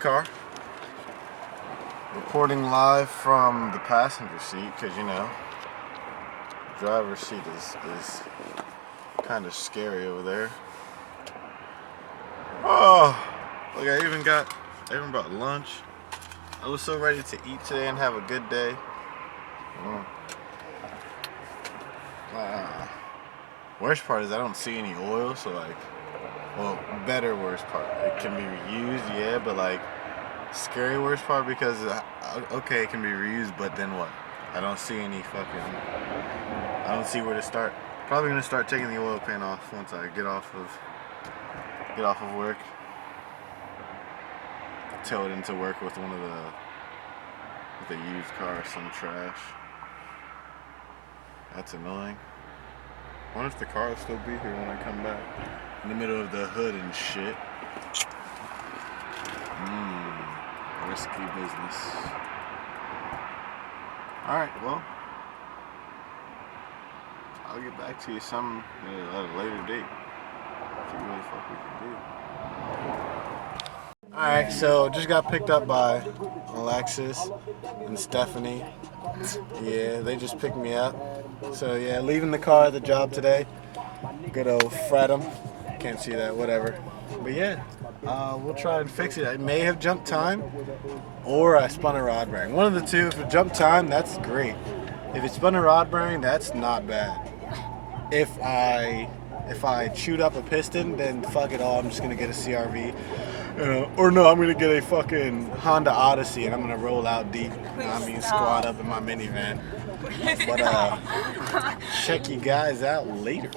car. Reporting live from the passenger seat, because you know, driver's seat is kind of scary over there. Oh, look, I even brought lunch. I was so ready to eat today and have a good day. Worst part is I don't see any oil, so like, well, better worst part, it can be reused, yeah, but like, scary worst part because, okay, it can be reused, but then what? I don't see I don't see where to start. Probably gonna start taking the oil pan off once I get off of work. Tow it into work with with a used car or some trash. That's annoying. I wonder if the car will still be here when I come back. In the middle of the hood and shit. Risky business. Alright, well, I'll get back to you at a later date. See what the fuck we can do. Alright, so just got picked up by Alexis and Stephanie. Yeah, they just picked me up. So yeah, leaving the car at the job today. Good old Fred'em. Can't see that, whatever. But yeah, we'll try and fix it. I may have jumped time, or I spun a rod bearing. One of the two. If it jumped time, that's great. If it spun a rod bearing, that's not bad. If I chewed up a piston, then fuck it all. I'm just gonna get a CRV. Or no, I'm gonna get a fucking Honda Odyssey and I'm gonna roll out deep. Squat up in my minivan. But check you guys out later.